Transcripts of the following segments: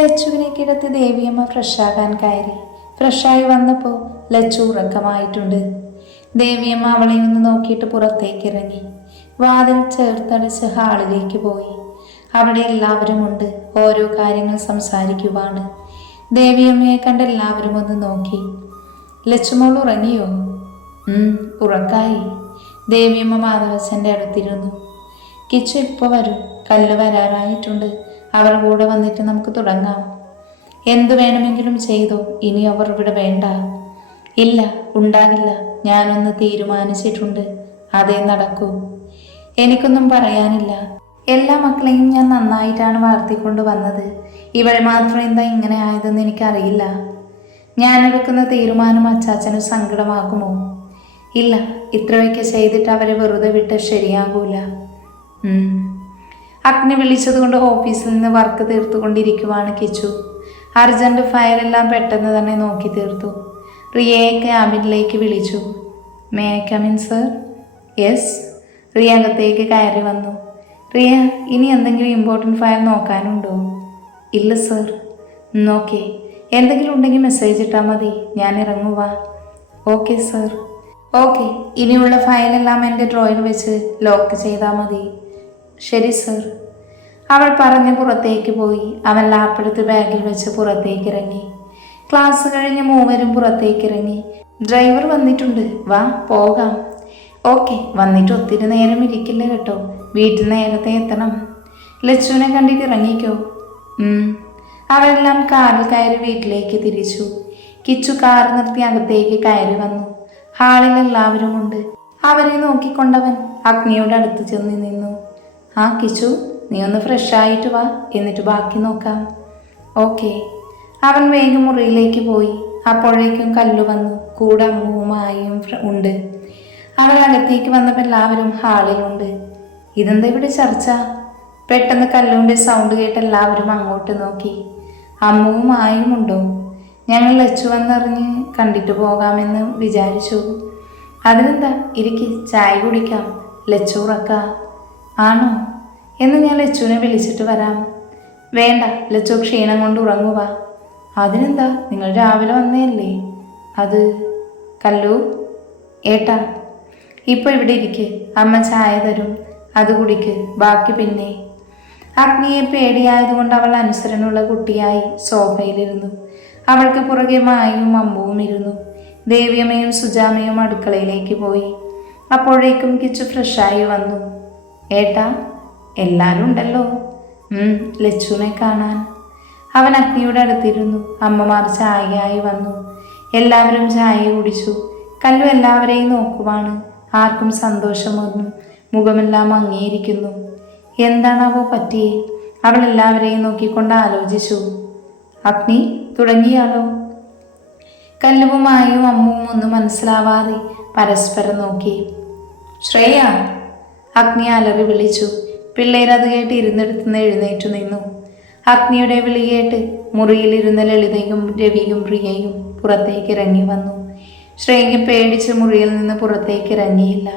ലച്ചുവിനെ കിടത്തി ദേവിയമ്മ ഫ്രഷാകാൻ കയറി. ഫ്രഷായി വന്നപ്പോൾ ലച്ചു ഉറക്കമായിട്ടുണ്ട്. ദേവിയമ്മ അവളെ ഒന്ന് നോക്കിയിട്ട് പുറത്തേക്ക് ഇറങ്ങി. വാതിൽ ചേർത്തടച്ച് ഹാളിലേക്ക് പോയി. അവിടെ എല്ലാവരും ഉണ്ട്. ഓരോ കാര്യങ്ങൾ സംസാരിക്കുവാണ്. ദേവിയമ്മയെ കണ്ട് എല്ലാവരും ഒന്ന് നോക്കി. ലച്ചുമോൾ ഉറങ്ങിയോ? ഉറക്കായി. ദേവിയമ്മ മാധവച്ചൻ്റെ അടുത്തിരുന്നു. കിച്ചു ഇപ്പോൾ വരും, കല്ല് വരാറായിട്ടുണ്ട്. അവർ കൂടെ വന്നിട്ട് നമുക്ക് തുടങ്ങാം. എന്തു വേണമെങ്കിലും ചെയ്തോ, ഇനി അവർ ഇവിടെ വേണ്ട. ഇല്ല, ഉണ്ടാകില്ല. ഞാനൊന്ന് തീരുമാനിച്ചിട്ടുണ്ട്, അതേ നടക്കൂ. എനിക്കൊന്നും പറയാനില്ല. എല്ലാ മക്കളെയും ഞാൻ നന്നായിട്ടാണ് വളർത്തിക്കൊണ്ട് വന്നത്. ഇവളെ മാത്രം എന്താ ഇങ്ങനെ ആയതെന്ന് എനിക്കറിയില്ല. ഞാനെടുക്കുന്ന തീരുമാനം അച്ചാച്ചന് സങ്കടമാകുമോ? ഇല്ല, ഇത്രയൊക്കെ ചെയ്തിട്ട് അവരെ വെറുതെ വിട്ട് ശരിയാകൂല. അഗ്നി വിളിച്ചതുകൊണ്ട് ഓഫീസിൽ നിന്ന് വർക്ക് തീർത്തുകൊണ്ടിരിക്കുവാണ് കിച്ചു. അർജന്റ് ഫയലെല്ലാം പെട്ടെന്ന് തന്നെ നോക്കി തീർത്തു. റിയയെ ക്യാബിനിലേക്ക് വിളിച്ചു. May I come in sir? Yes. Riya അകത്തേക്ക് കയറി വന്നു. റിയ, ഇനി എന്തെങ്കിലും ഇമ്പോർട്ടൻറ്റ് ഫയൽ നോക്കാനുണ്ടോ? ഇല്ല സർ. ഓക്കെ, എന്തെങ്കിലും ഉണ്ടെങ്കിൽ മെസ്സേജ് ഇട്ടാൽ മതി, ഞാൻ ഇറങ്ങുക. Okay sir. ഓക്കെ, ഇനിയുള്ള ഫയലെല്ലാം എൻ്റെ ഡ്രോയിൽ വെച്ച് ലോക്ക് ചെയ്താൽ മതി. ശരി സർ. അവൾ പറഞ്ഞ് പുറത്തേക്ക് പോയി. അവൻ ലാപ്പെടുത്ത് ബാഗിൽ വെച്ച് പുറത്തേക്ക് ഇറങ്ങി. ക്ലാസ് കഴിഞ്ഞ് മൂവരും പുറത്തേക്ക് ഇറങ്ങി. ഡ്രൈവർ വന്നിട്ടുണ്ട്, വാ പോകാം. ഓക്കെ, വന്നിട്ട് ഒത്തിരി നേരം ഇരിക്കില്ല കേട്ടോ, വീട്ടിൽ നേരത്തെ എത്തണം. ലച്ചുവിനെ കണ്ടിട്ട് ഇറങ്ങിക്കോ. അവരെല്ലാം കാറിൽ കയറി വീട്ടിലേക്ക് തിരിച്ചു. കിച്ചു കാർ നിർത്തി അകത്തേക്ക് കയറി വന്നു. ഹാളിൽ എല്ലാവരും ഉണ്ട്. അവരെ നോക്കിക്കൊണ്ടവൻ അഗ്നിയുടെ അടുത്ത് ചെന്ന് നിന്നു. ആ കിച്ചു, നീ ഒന്ന് ഫ്രഷായിട്ട് വാ, എന്നിട്ട് ബാക്കി നോക്കാം. ഓക്കെ. അവൻ വേഗം മുറിയിലേക്ക് പോയി. അപ്പോഴേക്കും കല്ലു വന്നു. കൂടെ അമ്മൂമായും ഉണ്ട്. അവൻ അകത്തേക്ക് വന്നപ്പോൾ എല്ലാവരും ഹാളിലുണ്ട്. ഇതെന്താ ഇവിടെ ചർച്ച? പെട്ടെന്ന് കല്ലുവിൻ്റെ സൗണ്ട് കേട്ട് എല്ലാവരും അങ്ങോട്ട് നോക്കി. അമ്മുവും ആയും ഉണ്ടോ? ഞങ്ങൾ ലച്ചു വന്നറിഞ്ഞ് കണ്ടിട്ട് പോകാമെന്ന് വിചാരിച്ചു. അതിനെന്താ, ഇരിക്ക്, ചായ കുടിക്കാം. ലച്ചു ഉറക്ക? ആണോ? എന്ന് ഞാൻ ലച്ചുവിനെ വിളിച്ചിട്ട് വരാം. വേണ്ട, ലച്ചു ക്ഷീണം കൊണ്ട് ഉറങ്ങുക. അതിനെന്താ, നിങ്ങൾ രാവിലെ വന്നേയല്ലേ? അത് കല്ലു ഏട്ടാ, ഇപ്പോൾ ഇവിടെ ഇരിക്ക്, അമ്മ ചായ തരും, അത് കുടിക്ക്, ബാക്കി പിന്നെ. അഗ്നിയെ പേടിയായതുകൊണ്ട് അവൾ അനുസരണമുള്ള കുട്ടിയായി സോഫയിലിരുന്നു. അവൾക്ക് പുറകെ മായും അമ്പുവും ഇരുന്നു. ദേവിയമ്മയും സുജാമയും അടുക്കളയിലേക്ക് പോയി. അപ്പോഴേക്കും കിച്ചു ഫ്രഷായി വന്നു. ഏട്ടാ, എല്ലാവരും ഉണ്ടല്ലോ. ലച്ചുവിനെ കാണാൻ. അവൻ അഗ്നിയുടെ അടുത്തിരുന്നു. അമ്മമാർ ചായയായി വന്നു. എല്ലാവരും ചായ കുടിച്ചു. കല്ലു എല്ലാവരെയും നോക്കുവാണ്. ആർക്കും സന്തോഷമൊന്നും. മുഖമെല്ലാം മങ്ങിയിരിക്കുന്നു. എന്താണാവോ പറ്റിയേ? അവൾ എല്ലാവരെയും നോക്കിക്കൊണ്ട് ആലോചിച്ചു. അഗ്നി, തുടങ്ങിയാലോ? കല്ലുവുമായും അമ്മുവും ഒന്നും മനസ്സിലാവാതെ പരസ്പരം നോക്കി. ശ്രേയ, അഗ്നി അലറി വിളിച്ചു. പിള്ളേരത് കേട്ട് ഇരുന്നിടത്തുനിന്ന് എഴുന്നേറ്റു നിന്നു. അഗ്നിയുടെ വിളി കേട്ട് മുറിയിലിരുന്ന ലളിതയും രവിയും പ്രിയയും പുറത്തേക്ക് ഇറങ്ങി വന്നു. ശ്രേയ പേടിച്ച് മുറിയിൽ നിന്ന് പുറത്തേക്ക് ഇറങ്ങിയില്ല.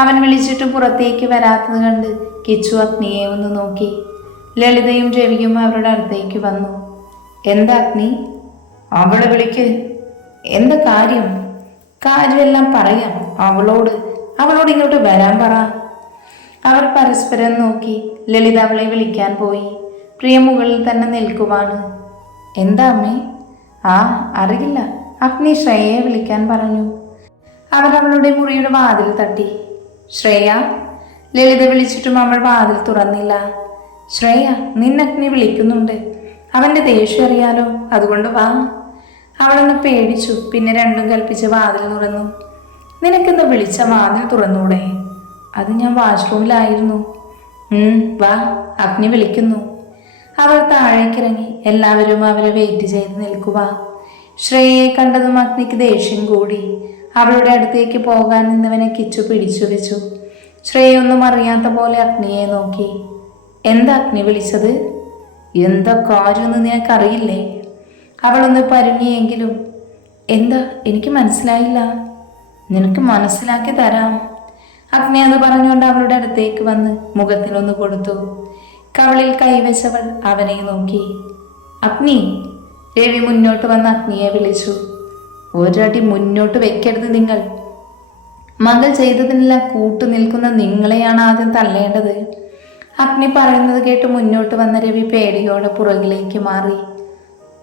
അവൻ വിളിച്ചിട്ടും പുറത്തേക്ക് വരാത്തത് കണ്ട് കിച്ചു അഗ്നിയെ ഒന്ന് നോക്കി. ലളിതയും രവിയും അവരുടെ അടുത്തേക്ക് വന്നു. എന്താ അഗ്നി? അവളെ വിളിക്ക്. എന്താ കാര്യം? കാര്യമെല്ലാം പറയാം. അവളോട് ഇങ്ങോട്ട് വരാൻ പറ. അവർ പരസ്പരം നോക്കി. ലളിത അവളെ വിളിക്കാൻ പോയി. പ്രിയ മുകളിൽ തന്നെ നിൽക്കുവാണ്. എന്താ അമ്മേ? അറിയില്ല, അഗ്നി ശ്രേയയെ വിളിക്കാൻ പറഞ്ഞു. അവർ അവളുടെ മുറിയുടെ വാതിൽ തട്ടി. ശ്രേയ, ലളിത വിളിച്ചിട്ടും അവൾ വാതിൽ തുറന്നില്ല. ശ്രേയ, നിന്നഗ്നി വിളിക്കുന്നുണ്ട്. അവൻ്റെ ദേഷ്യം അറിയാലോ, അതുകൊണ്ട് വാ. അവളൊന്ന് പേടിച്ചു. പിന്നെ രണ്ടും കൽപ്പിച്ച് വാതിൽ തുറന്നു. നിനക്കെന്താ വിളിച്ച വാതിൽ തുറന്നൂടെ? അത് ഞാൻ വാഷ്റൂമിലായിരുന്നു. വാ, അഗ്നി വിളിക്കുന്നു. അവൾ താഴേക്കിറങ്ങി. എല്ലാവരും അവരെ വെയിറ്റ് ചെയ്ത് നിൽക്കുക. ശ്രേയയെ കണ്ടതും അഗ്നിക്ക് ദേഷ്യം കൂടി. അവളുടെ അടുത്തേക്ക് പോകാൻ നിന്നവനെ കിച്ചു പിടിച്ചു വെച്ചു. ശ്രേയ ഒന്നും അറിയാത്ത പോലെ അഗ്നിയെ നോക്കി. എന്താ അഗ്നി വിളിച്ചത്? എന്താ കാര്യമെന്ന് നിനക്കറിയില്ലേ? അവളൊന്ന് പരുങ്ങിയെങ്കിലും. എന്താ, എനിക്ക് മനസ്സിലായില്ല. നിനക്ക് മനസ്സിലാക്കി തരാം. അഗ്നി അത് പറഞ്ഞുകൊണ്ട് അവളുടെ അടുത്തേക്ക് വന്ന് മുഖത്തിനൊന്ന് കൊടുത്തു. കവളിൽ കൈവച്ചവൾ അവനെ നോക്കി. അഗ്നി! രവി മുന്നോട്ട് വന്ന് അഗ്നിയെ വിളിച്ചു. ഒരടി മുന്നോട്ട് വെക്കരുത് നിങ്ങൾ. മകൾ ചെയ്തതിനെല്ലാം കൂട്ടു നിൽക്കുന്ന നിങ്ങളെയാണ് ആദ്യം തള്ളേണ്ടത്. അഗ്നി പറയുന്നത് കേട്ട് മുന്നോട്ട് വന്ന രവി പേടിയോടെ പുറകിലേക്ക് മാറി.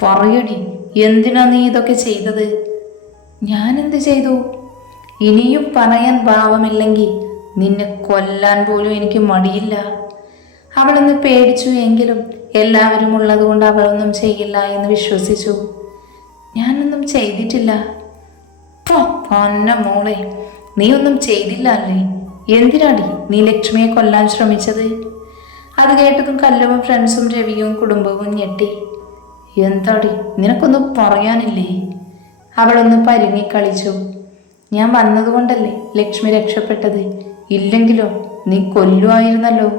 പറയടി, എന്തിനാ നീ ഇതൊക്കെ ചെയ്തത്? ഞാനെന്ത് ചെയ്തു? ഇനിയും പറയാൻ ഭാവമില്ലെങ്കിൽ നിന്നെ കൊല്ലാൻ പോലും എനിക്ക് മടിയില്ല. അവളൊന്ന് പേടിച്ചു. എങ്കിലും എല്ലാവരും ഉള്ളതുകൊണ്ട് അവളൊന്നും ചെയ്യില്ല എന്ന് വിശ്വസിച്ചു. ഞാനൊന്നും ചെയ്തിട്ടില്ല. പൊന്ന മോളെ, നീ ഒന്നും ചെയ്തില്ല അല്ലേ? എന്തിനാടി നീ ലക്ഷ്മിയെ കൊല്ലാൻ ശ്രമിച്ചത്? അത് കേട്ടതും കല്ലുവും ഫ്രണ്ട്സും രവിയും കുടുംബവും ഞെട്ടി. എന്താടി, നിനക്കൊന്നും പറയാനില്ലേ? അവളൊന്ന് പരുങ്ങിക്കളിച്ചു. ഞാൻ വന്നതുകൊണ്ടല്ലേ ലക്ഷ്മി രക്ഷപ്പെട്ടത്, ഇല്ലെങ്കിലോ നീ കൊല്ലുമായിരുന്നല്ലോ.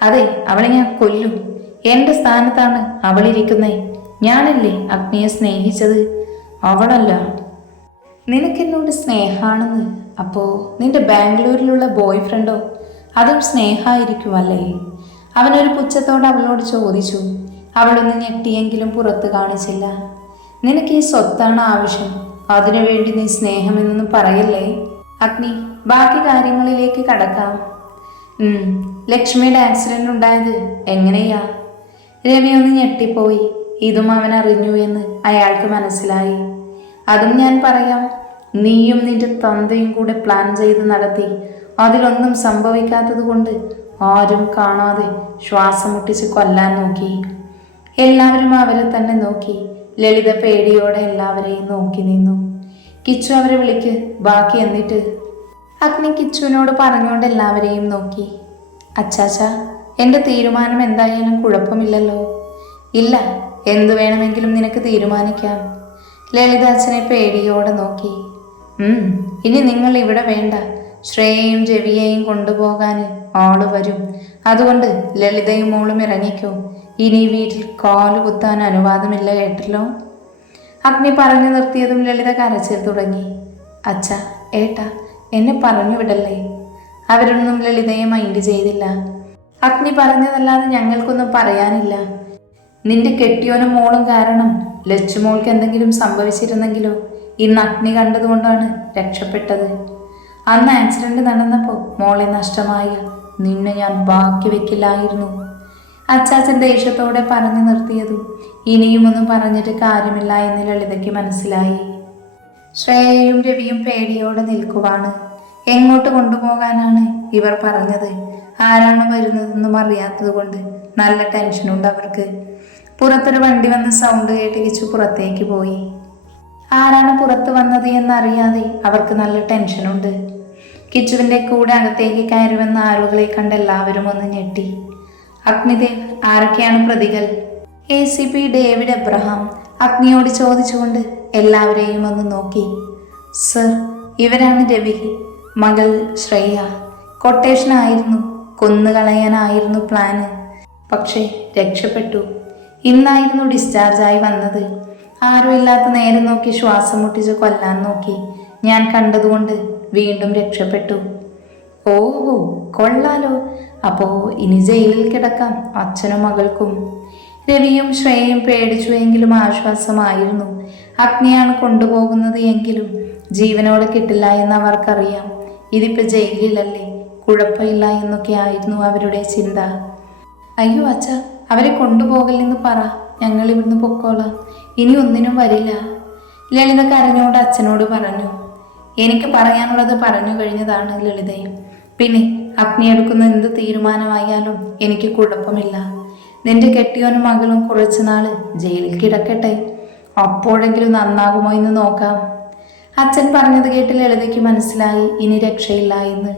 അതെ, അവളെ ഞാൻ കൊല്ലും. എൻ്റെ സ്ഥാനത്താണ് അവളിരിക്കുന്നേ. ഞാനല്ലേ അഗ്നിയെ സ്നേഹിച്ചത്, അവളല്ല. നിനക്കെന്നോട് സ്നേഹമാണെന്ന് അപ്പോൾ നിന്റെ ബാംഗ്ലൂരിലുള്ള ബോയ് ഫ്രണ്ടോ? അതും സ്നേഹമായിരിക്കുമല്ലേ? അവനൊരു പുച്ഛത്തോടെ അവളോട് ചോദിച്ചു. അവളൊന്ന് ഞെട്ടിയെങ്കിലും പുറത്ത് കാണിച്ചില്ല. നിനക്ക് ഈ സ്വത്താണ് ആവശ്യം, അതിനുവേണ്ടി നീ സ്നേഹമെന്നൊന്നും പറയല്ലേ. അഗ്നി, ബാക്കി കാര്യങ്ങളിലേക്ക് കടക്കാം. ലക്ഷ്മിയുടെ ആക്സിഡന്റ് ഉണ്ടായത് എങ്ങനെയാ? രവി ഒന്ന് ഞെട്ടിപ്പോയി. ഇതും അവൻ അറിഞ്ഞു എന്ന് അയാൾക്ക് മനസ്സിലായി. അതും ഞാൻ പറയാം. നീയും നിന്റെ തന്തയും കൂടെ പ്ലാൻ ചെയ്ത് നടത്തി. അതിലൊന്നും സംഭവിക്കാത്തത് കൊണ്ട് ആരും കാണാതെ ശ്വാസം മുട്ടിച്ച് കൊല്ലാൻ നോക്കി. എല്ലാവരും അവരെ തന്നെ നോക്കി. ലളിത പേടിയോടെ എല്ലാവരെയും നോക്കി നിന്നു. കിച്ചു അവരെ വിളിക്ക്, ബാക്കി എന്നിട്ട്. അഗ്നി കിച്ചുവിനോട് പറഞ്ഞുകൊണ്ട് എല്ലാവരെയും നോക്കി. അച്ചാച്ച, എൻ്റെ തീരുമാനം എന്തായാലും കുഴപ്പമില്ലല്ലോ? ഇല്ല, എന്തു വേണമെങ്കിലും നിനക്ക് തീരുമാനിക്കാം. ലളിത അച്ഛനെ പേടിയോടെ നോക്കി. ഇനി നിങ്ങൾ ഇവിടെ വേണ്ട. ശ്രേയയും രവിയെയും കൊണ്ടുപോകാൻ ആള് വരും. അതുകൊണ്ട് ലളിതയും മോളും ഇറങ്ങിക്കോ. ഇനി വീട്ടിൽ കാല് കുത്താൻ അനുവാദമില്ല, കേട്ടല്ലോ? അഗ്നി പറഞ്ഞു നിർത്തിയതും ലളിത കരച്ചിൽ തുടങ്ങി. അച്ഛ, ഏട്ടാ, എന്നെ പറഞ്ഞു വിടല്ലേ. അവരൊന്നും ലളിതയെ മൈൻഡ് ചെയ്തില്ല. അഗ്നി പറഞ്ഞതല്ലാതെ ഞങ്ങൾക്കൊന്നും പറയാനില്ല. നിന്റെ കെട്ടിയോനും മോളും കാരണം ലച്ചുമോൾക്ക് എന്തെങ്കിലും സംഭവിച്ചിരുന്നെങ്കിലോ? ഇന്ന് അഗ്നി കണ്ടതുകൊണ്ടാണ് രക്ഷപ്പെട്ടത്. അന്ന് ആക്സിഡന്റ് നടന്നപ്പോൾ മോളെ നഷ്ടമായ നിന്നെ ഞാൻ ബാക്കി വെക്കില്ലായിരുന്നു. അച്ചാച്ചൻ ദേഷ്യത്തോടെ പറഞ്ഞു നിർത്തിയതും ഇനിയും ഒന്നും പറഞ്ഞിട്ട് കാര്യമില്ല എന്ന് ലളിതയ്ക്ക് മനസ്സിലായി. ശ്രേയയും രവിയും പേടിയോടെ നിൽക്കുവാണ്. എങ്ങോട്ട് കൊണ്ടുപോകാനാണ് ഇവർ പറഞ്ഞത്? ആരാണ് വരുന്നതെന്നും അറിയാത്തത് കൊണ്ട് നല്ല ടെൻഷനുണ്ട് അവർക്ക്. പുറത്തൊരു വണ്ടി വന്ന് സൗണ്ട് കേട്ട് കിച്ചു പുറത്തേക്ക് പോയി. ആരാണ് പുറത്ത് വന്നത് എന്നറിയാതെ അവർക്ക് നല്ല ടെൻഷനുണ്ട്. കിച്ചുവിൻ്റെ കൂടെ അകത്തേക്ക് കയറി വന്ന ആളുകളെ കണ്ട് എല്ലാവരും ഒന്ന് ഞെട്ടി. അഗ്നിദേവ്, ആരൊക്കെയാണ് പ്രതികൾ? ACP ഡേവിഡ് എബ്രഹാം അഗ്നിയോട് ചോദിച്ചുകൊണ്ട് എല്ലാവരെയും ഒന്ന് നോക്കി. സർ, ഇവരാണ് രവി, മകൾ ശ്രേയ. കൊട്ടേഷനായിരുന്നു, കൊന്നുകളയാനായിരുന്നു പ്ലാന്. പക്ഷേ രക്ഷപ്പെട്ടു. ഇന്നായിരുന്നു ഡിസ്ചാർജായി വന്നത്. ആരും ഇല്ലാത്ത നേരം നോക്കി ശ്വാസം മുട്ടിച്ച് കൊല്ലാൻ നോക്കി. ഞാൻ കണ്ടതുകൊണ്ട് വീണ്ടും രക്ഷപ്പെട്ടു. ഓഹോ, കൊള്ളാലോ. അപ്പോൾ ഇനി ജയിലിൽ കിടക്കാം അച്ഛനും മകൾക്കും. രവിയും ശ്രേയയും പേടിച്ചുവെങ്കിലും ആശ്വാസമായിരുന്നു. അഗ്നിയാണ് കൊണ്ടുപോകുന്നത് എങ്കിലും ജീവനോടെ കിട്ടില്ല എന്ന് അവർക്കറിയാം. ഇതിപ്പോൾ ജയിലിലല്ലേ, കുഴപ്പമില്ല എന്നൊക്കെ ആയിരുന്നു അവരുടെ ചിന്ത. അയ്യോ അച്ഛ, അവരെ കൊണ്ടുപോകല്ലെന്ന് പറ, ഞങ്ങൾ ഇവിടുന്ന് പൊക്കോളാം, ഇനി ഒന്നിനും വരില്ല. ലളിത കരഞ്ഞോണ്ട് അച്ഛനോട് പറഞ്ഞു. എനിക്ക് പറയാനുള്ളത് പറഞ്ഞു കഴിഞ്ഞതാണ് ലളിതയും. പിന്നെ അഗ്നി എടുക്കുന്ന എന്ത് തീരുമാനമായാലും എനിക്ക് കുഴപ്പമില്ല. നിന്റെ കെട്ടിയോനും മകളും കുറച്ചു നാൾ ജയിലിൽ കിടക്കട്ടെ, അപ്പോഴെങ്കിലും നന്നാകുമോ എന്ന് നോക്കാം. അച്ഛൻ പറഞ്ഞത് കേട്ട് ലളിതയ്ക്ക് മനസ്സിലായി ഇനി രക്ഷയില്ല എന്ന്.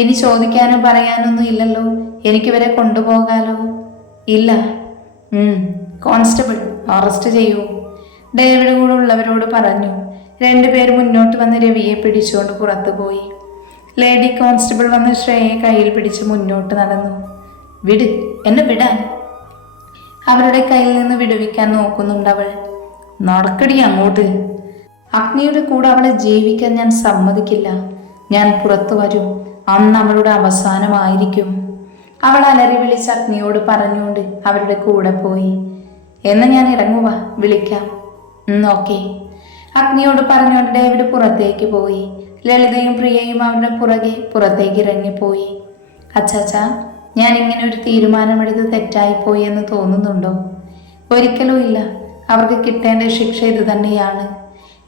ഇനി ചോദിക്കാനോ പറയാനൊന്നും ഇല്ലല്ലോ, എനിക്കിവരെ കൊണ്ടുപോകാലോ? ഇല്ല. കോൺസ്റ്റബിൾ അറസ്റ്റ് ചെയ്യൂ, ഡേവിഡ് കൂടെ ഉള്ളവരോട് പറഞ്ഞു. രണ്ടുപേർ മുന്നോട്ട് വന്ന് രവിയെ പിടിച്ചുകൊണ്ട് പുറത്തു പോയി. ലേഡി കോൺസ്റ്റബിൾ വന്ന് ശ്രേയയെ കയ്യിൽ പിടിച്ച് മുന്നോട്ട് നടന്നു. വിട്, എന്നെ വിടാൻ. അവരുടെ കയ്യിൽ നിന്ന് വിടുവിക്കാൻ നോക്കുന്നുണ്ട് അവൾ. നടക്കടി അങ്ങോട്ട്. അഗ്നിയുടെ കൂടെ അവളെ ജീവിക്കാൻ ഞാൻ സമ്മതിക്കില്ല. ഞാൻ പുറത്തു വരും, അന്ന് അവളുടെ അവസാനമായിരിക്കും. അവൾ അലറി വിളിച്ച് അഗ്നിയോട് പറഞ്ഞുകൊണ്ട് അവരുടെ കൂടെ പോയി. എന്ന് ഞാൻ ഇറങ്ങുക, വിളിക്കാം. ഓക്കെ. അഗ്നിയോട് പറഞ്ഞുകൊണ്ട് ഡേവിഡ് പുറത്തേക്ക് പോയി. ലളിതയും പ്രിയയും അവരുടെ പുറത്തേക്ക് ഇറങ്ങിപ്പോയി. അച്ചാച്ചാ, ഞാൻ ഇങ്ങനെ ഒരു തീരുമാനമെടുത്ത് തെറ്റായിപ്പോയി എന്ന് തോന്നുന്നുണ്ടോ? ഒരിക്കലും ഇല്ല. അവർക്ക് കിട്ടേണ്ട ശിക്ഷ ഇത് തന്നെയാണ്.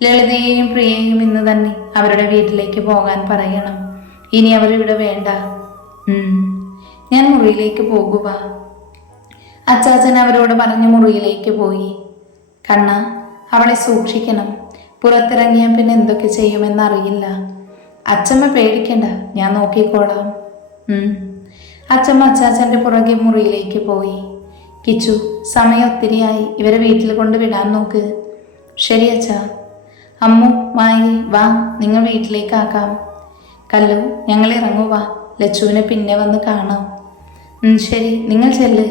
ലളിതയെയും പ്രിയയും ഇന്ന് തന്നെ അവരുടെ വീട്ടിലേക്ക് പോകാൻ പറയണം. ഇനി അവരിവിടെ വേണ്ട. ഞാൻ മുറിയിലേക്ക് പോകുക. അച്ചാച്ചൻ അവരോട് പറഞ്ഞ് മുറിയിലേക്ക് പോയി. കണ്ണ, അവളെ സൂക്ഷിക്കണം. പുറത്തിറങ്ങിയ പിന്നെ എന്തൊക്കെ ചെയ്യുമെന്നറിയില്ല. അച്ചമ്മ പേടിക്കണ്ട, ഞാൻ നോക്കിക്കോളാം. അച്ചമ്മ അച്ചാച്ചൻ്റെ പുറകെ മുറിയിലേക്ക് പോയി. കിച്ചു, സമയം ഒത്തിരിയായി, ഇവരെ വീട്ടിൽ കൊണ്ട് വിടാൻ നോക്ക്. ശരി അച്ഛാ. അമ്മു, മായി, വാ, നിങ്ങൾ വീട്ടിലേക്കാക്കാം. കല്ലു, ഞങ്ങൾ ഇറങ്ങുക. ലച്ചുവിനെ പിന്നെ വന്ന് കാണാം. ശരി, നിങ്ങൾ ചെല്ല്.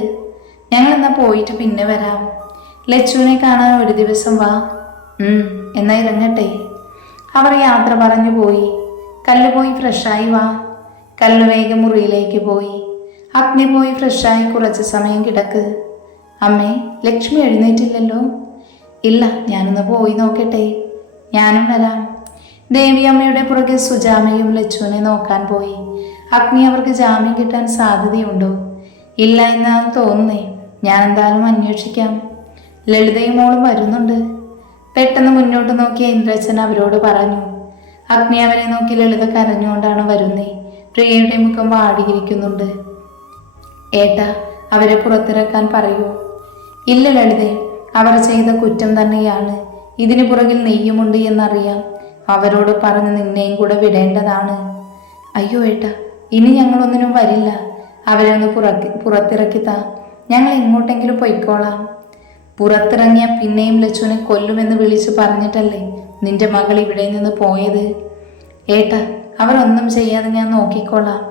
ഞങ്ങൾ എന്നാ പോയിട്ട് പിന്നെ വരാം. ലച്ചുവിനെ കാണാൻ ഒരു ദിവസം വാ. എന്നാ ഇറങ്ങട്ടെ. അവർ യാത്ര പറഞ്ഞു പോയി. കല്ലു പോയി ഫ്രഷായി വാ. കല്ലു വേഗം മുറിയിലേക്ക് പോയി. അഗ്നി പോയി ഫ്രഷായി കുറച്ച് സമയം കിടക്ക്. അമ്മേ, ലക്ഷ്മി എഴുന്നേറ്റില്ലല്ലോ? ഇല്ല, ഞാനൊന്ന് പോയി നോക്കട്ടെ. ഞാനും വരാം. ദേവി അമ്മയുടെ പുറകെ സുജാമയും ലച്ചുവിനെ നോക്കാൻ പോയി. അഗ്നി അവർക്ക് ജാമ്യം കിട്ടാൻ സാധ്യതയുണ്ടോ? ഇല്ല എന്നാണ് തോന്നുന്നേ. ഞാൻ എന്തായാലും അന്വേഷിക്കാം. ലളിതയും മോളും വരുന്നുണ്ട്. പെട്ടെന്ന് മുന്നോട്ട് നോക്കിയ ഇന്ദ്രച്ചൻ അവരോട് പറഞ്ഞു. അഗ്നി അവരെ നോക്കി ലളിത കരഞ്ഞുകൊണ്ടാണ് വരുന്നേ. പ്രിയയുടെ മുഖം വാടിയിരിക്കുന്നുണ്ട്. ഏട്ടാ, അവരെ പുറത്തിറക്കാൻ പറയൂ. ഇല്ല ലളിതേ, അവർ ചെയ്ത കുറ്റം തന്നെയാണ്. ഇതിനു പുറകിൽ നെയ്യുമുണ്ട് എന്നറിയാം. അവരോട് പറഞ്ഞ് നിന്നെയും കൂടെ വിടേണ്ടതാണ്. അയ്യോ ഏട്ടാ, ഇനി ഞങ്ങളൊന്നിനും വരില്ല. അവരെ ഒന്ന് പുറത്തിറക്കിത്താ. ഞങ്ങൾ എങ്ങോട്ടെങ്കിലും പൊയ്ക്കോളാം. പുറത്തിറങ്ങിയ പിന്നെയും ലച്ചുവിനെ കൊല്ലുമെന്ന് വിളിച്ചു പറഞ്ഞിട്ടല്ലേ നിന്റെ മകൾ ഇവിടെ നിന്ന് പോയത്? ഏട്ടാ, അവരൊന്നും ചെയ്യാതെ ഞാൻ നോക്കിക്കോളാം.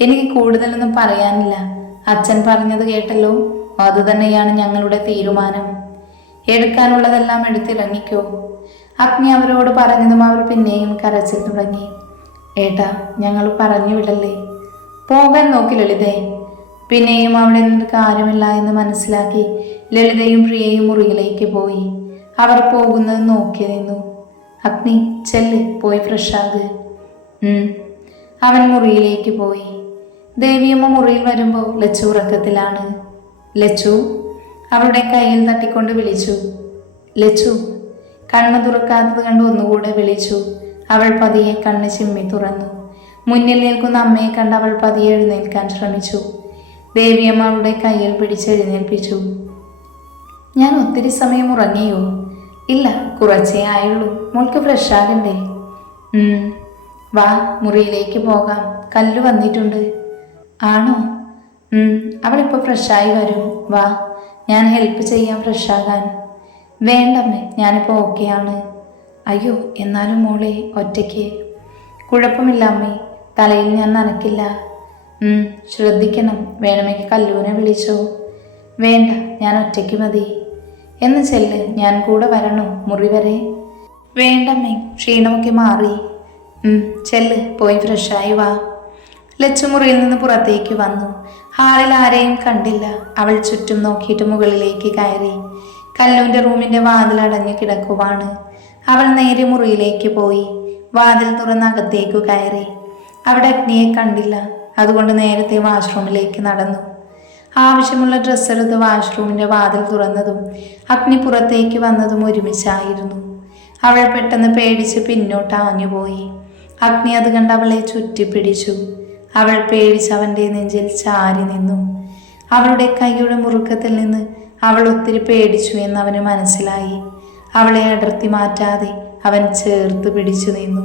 എനിക്ക് കൂടുതലൊന്നും പറയാനില്ല. അച്ഛൻ പറഞ്ഞത് കേട്ടല്ലോ, അതുതന്നെയാണ് ഞങ്ങളുടെ തീരുമാനം. എടുക്കാനുള്ളതെല്ലാം എടുത്തിറങ്ങിക്കോ. അഗ്നി അവരോട് പറഞ്ഞതും അവർ പിന്നെയും കരച്ചിൽ തുടങ്ങി. ഏട്ടാ, ഞങ്ങൾ പറഞ്ഞു വിടല്ലേ. പോകാൻ നോക്കി ലളിതേ. പിന്നെയും അവിടെ നിന്ന് കാര്യമില്ല എന്ന് മനസ്സിലാക്കി ലളിതയും പ്രിയയും മുറിയിലേക്ക് പോയി. അവർ പോകുന്നത് നോക്കി നിന്നു. അഗ്നി, ചെല്ല്, പോയി ഫ്രഷാക്. അവൻ മുറിയിലേക്ക് പോയി. ദേവിയമ്മ മുറിയിൽ വരുമ്പോൾ ലച്ചു ഉറക്കത്തിലാണ്. ലച്ചു, അവളുടെ കയ്യിൽ തട്ടിക്കൊണ്ട് വിളിച്ചു. ലച്ചു. കണ്ണ് തുറക്കാത്തത് കണ്ട് ഒന്നുകൂടെ വിളിച്ചു. അവൾ പതിയെ കണ്ണ് ചിമ്മി തുറന്നു. മുന്നിൽ നിൽക്കുന്ന അമ്മയെ കണ്ട് അവൾ പതിയെ എഴുന്നേൽക്കാൻ ശ്രമിച്ചു. ദേവിയമ്മ അവളുടെ കയ്യിൽ പിടിച്ചെഴുന്നേൽപ്പിച്ചു. ഞാൻ ഒത്തിരി സമയം ഉറങ്ങിയോ? ഇല്ല, കുറച്ചേ ആയുള്ളൂ. മോൾക്ക് ഫ്രഷാകണ്ടേ? വാ, മുറിയിലേക്ക് പോകാം. കല്ലു വന്നിട്ടുണ്ട്. ആണോ? അവളിപ്പോൾ ഫ്രഷായി വരും. വാ, ഞാൻ ഹെൽപ്പ് ചെയ്യാം ഫ്രഷാകാൻ. വേണ്ടമ്മേ, ഞാനിപ്പോൾ ഓക്കെയാണ്. അയ്യോ, എന്നാലും മോളെ ഒറ്റയ്ക്ക്. കുഴപ്പമില്ല അമ്മേ, തലയിൽ ഞാൻ നനക്കില്ല. ശ്രദ്ധിക്കണം. വേണമെങ്കിൽ കല്ലൂനെ വിളിച്ചോ? വേണ്ട, ഞാൻ ഒറ്റയ്ക്ക് മതി. എന്ന് ചെല്ല്, ഞാൻ കൂടെ വരണോ മുറി വരെ? വേണ്ടമ്മേ, ക്ഷീണമൊക്കെ മാറി. ചെല്ല്, പോയി ഫ്രഷായി വാ. ലച്ചു മുറിയിൽ നിന്ന് പുറത്തേക്ക് വന്നു. ഹാളിൽ ആരെയും കണ്ടില്ല. അവൾ ചുറ്റും നോക്കിയിട്ട് മുകളിലേക്ക് കയറി. കല്ലൂൻ്റെ റൂമിൻ്റെ വാതിൽ അടഞ്ഞു കിടക്കുവാണ്. അവൾ നേരെ മുറിയിലേക്ക് പോയി. വാതിൽ തുറന്ന് അകത്തേക്കു കയറി. അവിടെ അഗ്നിയെ കണ്ടില്ല. അതുകൊണ്ട് നേരത്തെ വാഷ്റൂമിലേക്ക് നടന്നു. ആവശ്യമുള്ള ഡ്രസ്സ് എടുത്ത് വാഷ്റൂമിൻ്റെ വാതിൽ തുറന്നതും അഗ്നി പുറത്തേക്ക് വന്നതും ഒരുമിച്ചായിരുന്നു. അവൾ പെട്ടെന്ന് പേടിച്ച് പിന്നോട്ട് ആഞ്ഞുപോയി. അഗ്നി അത് കണ്ട് അവളെ ചുറ്റിപ്പിടിച്ചു. അവൾ പേടിച്ച് അവൻ്റെ നെഞ്ചിൽ ചാരി നിന്നു. അവളുടെ കൈയുടെ മുറുക്കത്തിൽ നിന്ന് അവൾ ഒത്തിരി പേടിച്ചു എന്ന് അവന് മനസ്സിലായി. അവളെ അടർത്തി മാറ്റാതെ അവൻ ചേർത്ത് പിടിച്ചു നിന്നു.